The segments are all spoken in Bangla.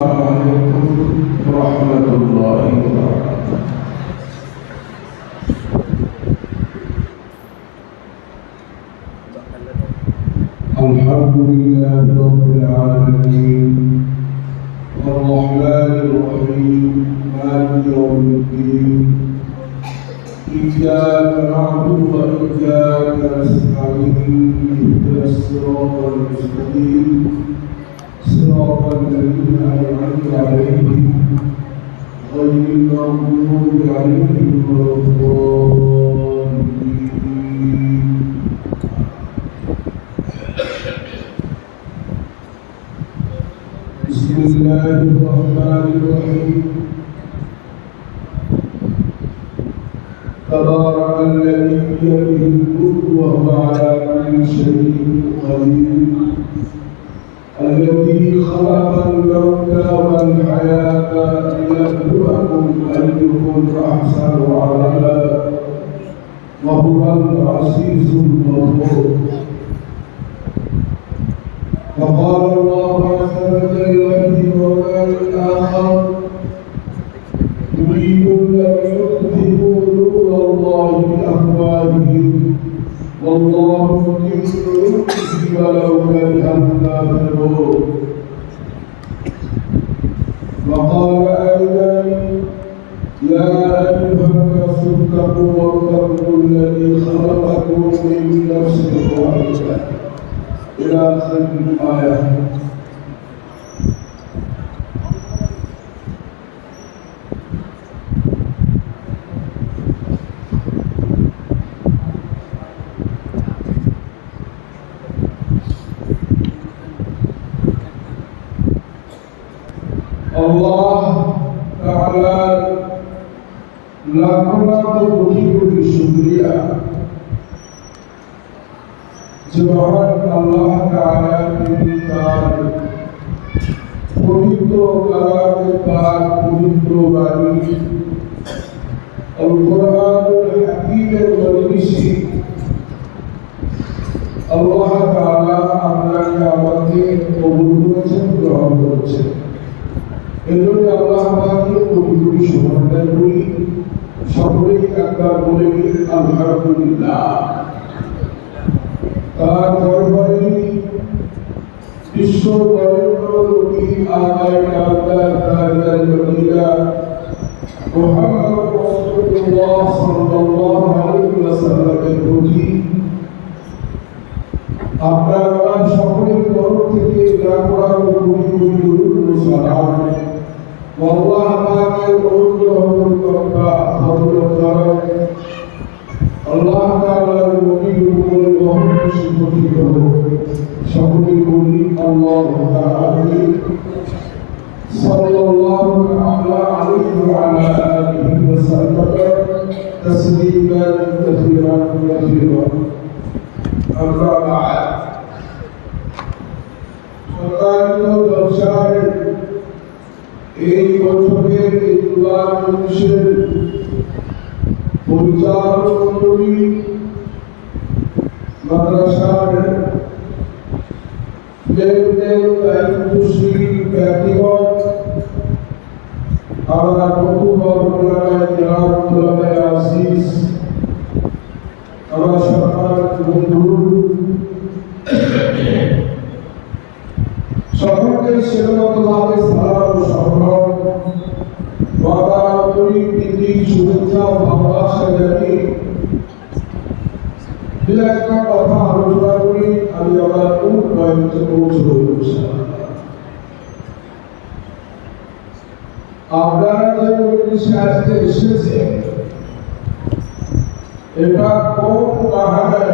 ورحمة الله وبركاته. الحمد لله رب العالمين الرحمن الرحيم مالك يوم الدين إياك نعبد وإياك نستعين اهدنا الصراط المستقيم صراط الذين أنعمت عليهم غير المغضوب عليهم ولا الضالين. بسم الله الرحمن الرحيم. تبارك الذي بيده الملك وهو على كل شيء قدير الذي خلق الموت والحياة ليبلوكم أيكم أحسن عملا وهو العزيز الغفور. وقال الله عز وجل في موضع آخر يريدون أن يطفئوا نور الله بأفواههم والله متم نوره ولو كره الكافرون. وقال أيضا يا أيها الناس اتقوا ربكم الذي خلقكم من نفس واحدة إلى آخر الآية. Allah Ta'ala lakukan begitu syukuria Jemaat Allah Ta'ala diminta untuk kalam Pak untuk bani Al-Quranul Hakim al-Malisi Allah Ta'ala amranya আমাকে কবুল করেছেন গ্রহণ করেছেন এজন্য আল্লাহ পাকের কোটি শুকরিয়া করি সকলেই একবার বলে আলহামদুলিল্লাহ। তার দরবারে বিশ্ব বরেণ্য নবী আগায় কান্দার তাজদার মদিনা মুহাম্মদ রাসূলুল্লাহ সাল্লাল্লাহু আলাইহি ওয়াসাল্লামের প্রতি আপনারা সকলের তরফ থেকে রাখা কোটি সালাম والله পাকের অনুগ্রহ করবা হযরত আল্লাহ তাআলার নবীর উপর বহুত শুকরিয়া করব সকলে বলি আল্লাহু তাআলা সাল্লাল্লাহু আলাইহি ওয়া আলা আলিহি ওয়া সাল্লাম তাসলিমান কাসীরান কাসীরান আম্মা বা'দ। সম্মানিত দর্শক এই বছরের ইদুল্লাহ মঞ্চের পরিচালক মণ্ডলী মাদ্রাসার দায়িত্বশীল ব্যক্তিগণ আমার বন্ধুবর্গ আজিজ আমার সম্মানিত বন্ধু সকলকে সেরকমভাবে সালাম সম্মান বাদারি প্রীতি শুভেচ্ছা ভালোবাসা জানিয়ে দু একটা কথা আলোচনা করে আমি আমার মূল পয়েন্টে পৌঁছবো ইনশাআল্লাহ। আপনারা যে পরিবেশে আজকে এসেছেন এটা কোন বাহানে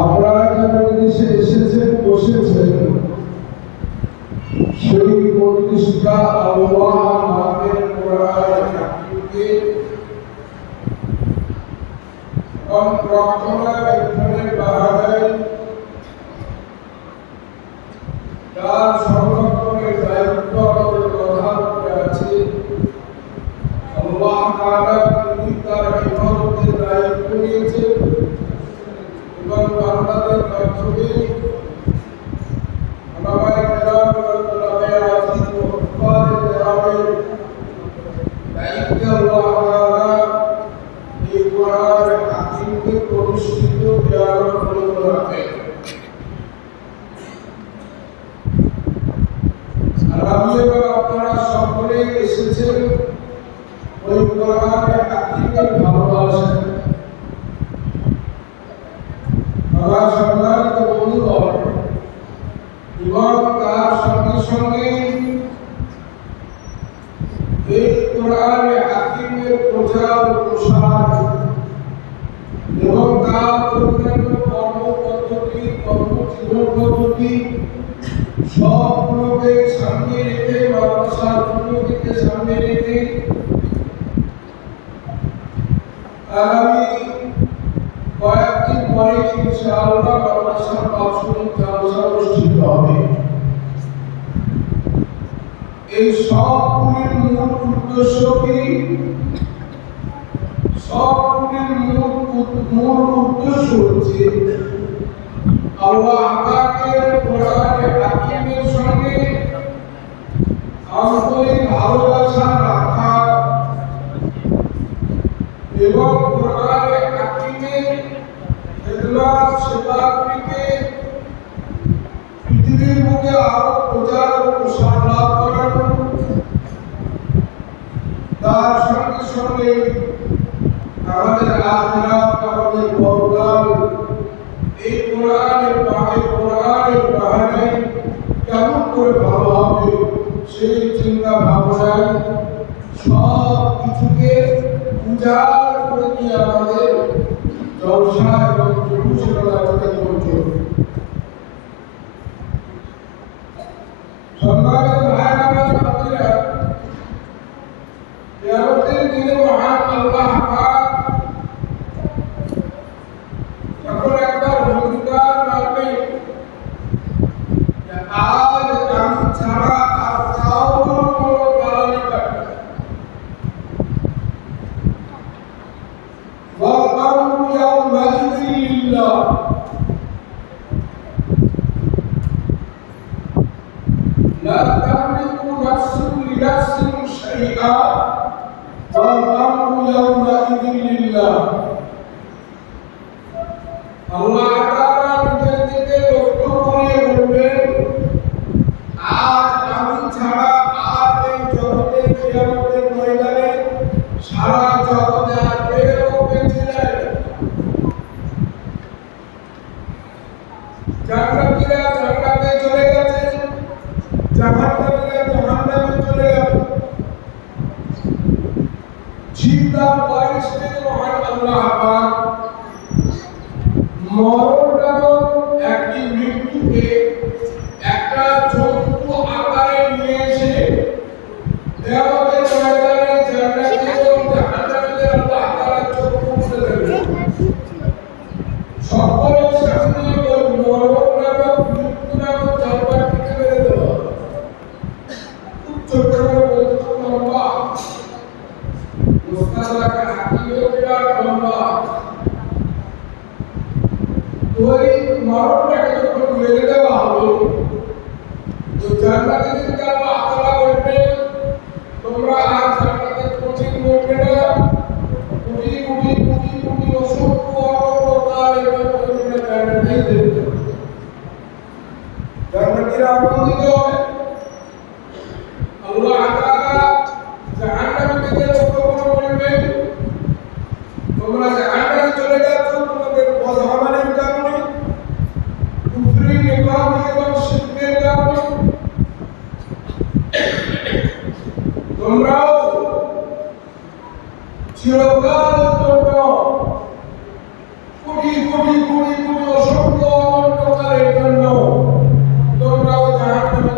আপনারা যে পরিবেশে এসেছেন বসেছেন সেই পরিবেশটা আল্লাহ আমাদের কোরআন হাকিমকে রক্ষণা বেক্ষণের বাহানে তার সংরক্ষণের দায়িত্ব আমাদের প্রধান করে আছে। আল্লাহ তাআলা তিনি তার হেফাজতের দায়িত্ব নিয়েছেন এবং বান্দাদের মাধ্যমে আমি এবং আপনারা সকলে এসেছেন ওই কোরআনে হাকিমের ভালোবাসেন। আমার সম্মানিত বন্ধুগণ, এবং তার সঙ্গে সঙ্গে এই কোরআনে হাকিমের প্রচার ও প্রসার এবং তার অন্যান্য কর্মপদ্ধতি কর্মজীবন পদ্ধতি সবগুলোকে সামনে রেখে মাদ্রাসার উন্নতিকে সামনে রেখে আগামী কয়েকদিন পরে ইনশাআল্লাহ মাদ্রাসার বাৎসরিক জালসা অনুষ্ঠিত হবে। এই সবগুলির মূল উদ্দেশ্য কি? সবগুলির মূল উদ্দেশ্য হচ্ছে আল্লাহ পাকের কোরআনে হাকিমের সঙ্গে আন্তরিক ভালোবাসা রাখা এবং কোরআনে হাকিমের খেদমত সেবাগুলিকে পৃথিবীর বুকে আরো প্রচার ও প্রসার লাভ করানো, তার সঙ্গে সঙ্গে আমাদের আখিরাত আমাদের পরকাল এই কোরআনের বাহানে কেমন করে ভালো হবে সেই চিন্তা ভাবনায় সব কিছুকে উজাড় করে দিয়ে আমাদের জলসা এবং জুলুসের রাস্তাতে চলছে। সম্মানিত ভাইরা আমার ভাতিরা, কিয়ামতের দিনে মহান আল্লাহ পাক যখন একবার হুঙ্কার মারবে যে আজ আমি ছাড়া আর কাউকে কোনো দালালি করবে না, ওয়াল আমরু ইয়াওমাইযিন লিল্লাহ, লা তামলিকু নাফসুন লিনাফসিন শাইআ ওয়াল আমরু ইয়াওমাইযিন লিল্লাহ। আল্লাহ তাআলা নিজের দিকে লক্ষ্য করে বলবেন, আজ আমি ছাড়া আর এই জগতে কিয়ামতের ময়দানে সারা জগতে আর কেউ বেঁচে নেই। জান্নাতীরা জান্নাতে চলে গেছে, জাহান্নামীরা জাহান্নামে চলে গেছে। চিন্তার পরিস্থিতি মহান আল্লাহ পাক মরণ নামক একটি মৃত্যুকে একটা জন্তু আকারে নিয়ে এসে কিয়ামতের ময়দানে জান্নাতি এবং জাহান্নামীদের আল্লাহ তাআলা চক্ষু খুলে দেবেন। সকলের সামনে ওই মরণ নামক মৃত্যু নামক জানোয়ারটিকে মেরে দেওয়া হবে। খুব ছোট্ট করে বলতে লম্বা, মুস্তাদরাকে হাকিমেও বিরাট লম্বা। ওই মরণটাকে যখন মেরে দেওয়া হবে, তো জান্নাতীদেরকে আল্লাহ তাআলা বলবেন, তোমরা আর জান্নাতে কোচিং করবে না, কোটি কোটি কোটি কোটি অসংখ্য অনন্তকাল এবং তোমরা জান্নাতেই দেখবে। জান্নাতীরা আনন্দিত হবে। আল্লাহ তাআলা জাহান্নামীদের লক্ষ্য করে বলবেন, তোমরা জাহান্নামে চলে যাচ্ছ তোমাদের বদআমালের কারণে, কুফরি নিফাক এবং শিরকের কারণে। তোমরাও চিরকালের জন্য কোটি কোটি কোটি কোটি অসংখ্য অনন্তকালের জন্য তোমরাও জাহান্নামে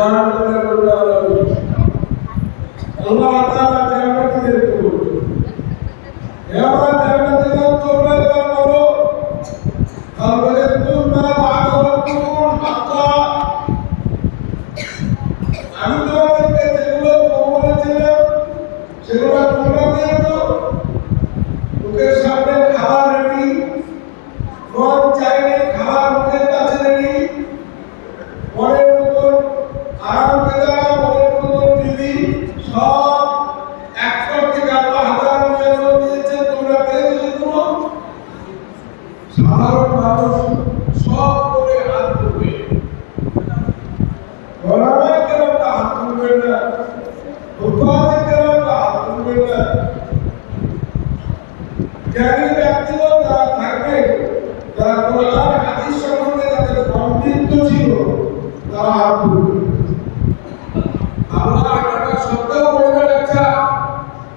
জাহান নামে করবে আল্লাহ তাআলা জান্নাতীদেরকে বলবে হে আমার জান্নাতীরা তোমরা এবার বলো হাল ওয়াজাদতুম মা ওয়া'আদা রাব্বুকুম হাক্কা আমি তোমাদেরকে যেগুলো বলেছিলাম সেগুলো তোমরা পেয়েছো মুখের সামনে খাবার রেডি মন চাইলে খাবার মুখের কাছে রেডি মনের মতন আরাম কেদা মনের মতন টিভি সব একশো থেকে আল্লাহ হাজার নিয়ামত দিয়েছে তোমরা পেয়েছো যেগুলো সাধারণ মানুষ সব করে হাত তুলবে ওলামায়ে কেরাম হাত তুলবে না ফুকাহায়ে কেরাম হাত তুলবে না জ্ঞানী ব্যক্তিগণ যারা থাকবে যারা কোরআন হাদিস সম্বন্ধে যাদের সমৃদ্ধ ছিল তারা হাত তুলবে আল্লাহ একটা শব্দও বলবেন আচ্ছা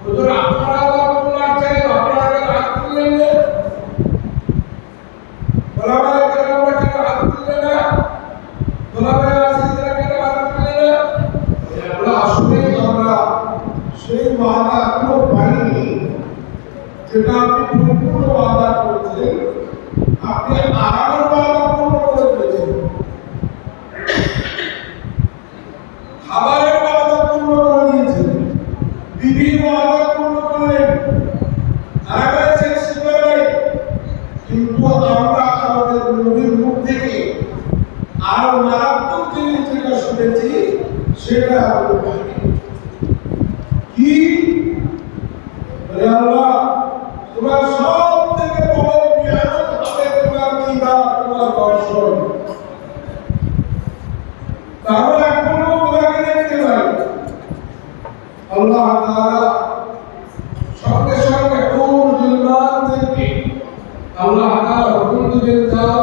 হুজুর আপনারা আল্লাহ বললাম চাই আপনারা হাত তুললেন না ওলামায়ে কেরামরা কেন হাত তুললেন না ওলামায়ে আসিদরা কেন হাত তুললেন না আল্লাহ আসলে আমরা সেই ওয়াদা এখনো পাইনি যেটা আপনি পরিপূর্ণ ওয়াদা করেছেন আপনি আরামের ওয়াদা পূর্ণ করে দিয়েছেন খাবারের ওয়াদা পূর্ণ করে দিয়েছেন বিবির ওয়াদা পূর্ণ করলেন আরামের শেষ সীমা নাই কিন্তু আমরা আমাদের নবীর মুখ থেকে আরো মারাত্মক জিনিস যেটা শুনেছি সেটা আমরা পাইনি কি আল্লাহ তোমার সব থেকে বড় নিয়ামত হবে তোমার দিদার তোমার দর্শন তাহলে এখনো তোমাকে দেখতে পাই আল্লাহ তাআলা সঙ্গে সঙ্গে হুর জুলমান থেকে আল্লাহ তাআলা হুকুম দিলেন যাও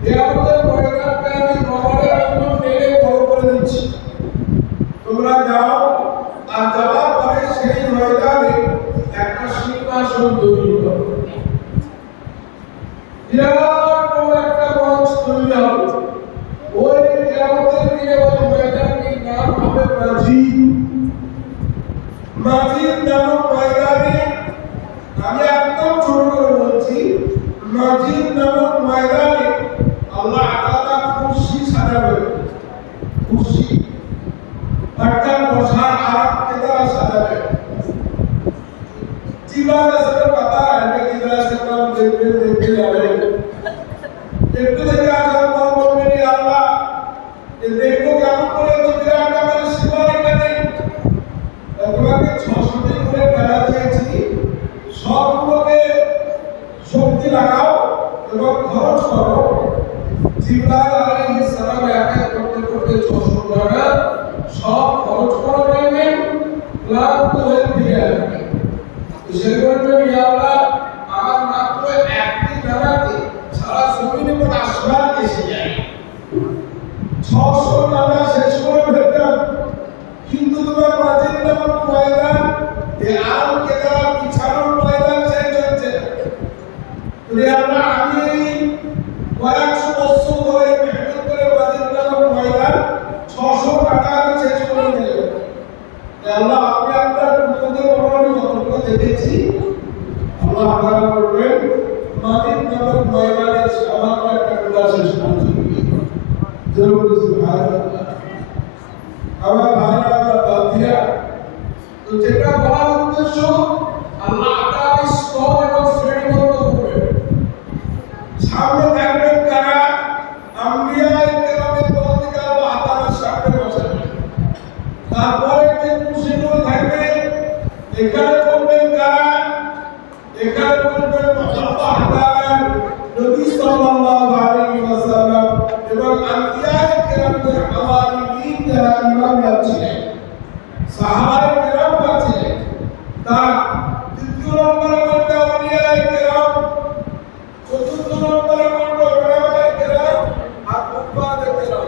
কিয়ামতের ময়দানকে আমি রবারের মতো টেনে বড় করে দিচ্ছি তোমরা যাও আর যাওয়ার পরে সেই ময়দানে একটা সিংহাসন তৈরি করো বিরাট বড় একটা মঞ্চ তৈরি হবে ওই কিয়ামতের দিনে ওই ময়দানটির নাম হবে মাজিদ নামক ময়দানে আমি একদম ছোট করে বলছি মাজিদ নামক ময়দানে আল্লাহ তাআলা কুরসি সাজাবেন কুরসি অর্থাৎ বসার আরাম কেদা সাজাবেন जीवन असर पता है कि किधर से हम देखते जा रहे हैं देखते देखते आज हम बोल मेरी अल्लाह ये देखो क्या करे तो तेरा का मेरे सिवा नहीं তোমাকে 600 দিন করে বেড়া দিয়েছি সবগুলোকে শক্তি লাগাও এবং খরচ করো জিবরাইল আলাইহিস সালাম একা করতে করতে 600 টাকা সব খরচ করে নেবেন ক্লান্ত হয়ে ফিরে আসবেন সেগুলো ইয়া আল্লাহ আমার মাত্র একটি বেড়াতে সারা জমিনে কোন আসমান এসে যায় 600 টাকা শেষ করে ফেলতাম কিন্তু তোমার মাঝে নামক ময়দান এই আল কেদা বিছানোর ময়দান শেষ হচ্ছে তুমি আমরা আমি কয়েকশো বছর ধরে মেহনত করে মাঝে নামক ময়দান 600 টাকা আমি শেষ করে দিলাম আল্লাহ আপনি আপনার কুদরতের বর্ণনা যতটুকু দেখেছি আল্লাহ তাআলা বলবেন মাজিদ নামক ময়দানে সামান্য একটা গুণা শেষ করছি জরুর সুবহানাল্লাহ আমার ভাইরা আমার বান্দিরা তো যেটা বলার উদ্দেশ্য আল্লাহ তাআলা স্তর এবং শ্রেণীবদ্ধ করবেন সামনে থাকবেন কারা আম্বিয়ায়ে কেরামের দল থেকে আল্লাহ তাআলা সামনে বসাবেন তারপরে যে কুরসিগুলো থাকবে এখানে বলবেন কারা এখানে বলবেন আল্লাহ তাআলা নবী সাল্লাল্লাহু আলাইহি ওয়াসাল্লাম এবং আম্বিয়ায়ে কেরামদের আওয়ালিন যারা ইমামরা ছিলেন সাহাবায়ে কেরামরা ছিলেন তার তৃতীয় নম্বরে বলতে আম্বিয়ায়ে কেরাম চতুর্থ নম্বরে বলতে উলামায়ে কেরাম আর উম্মায়ে কেরাম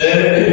ডাইরেক্ট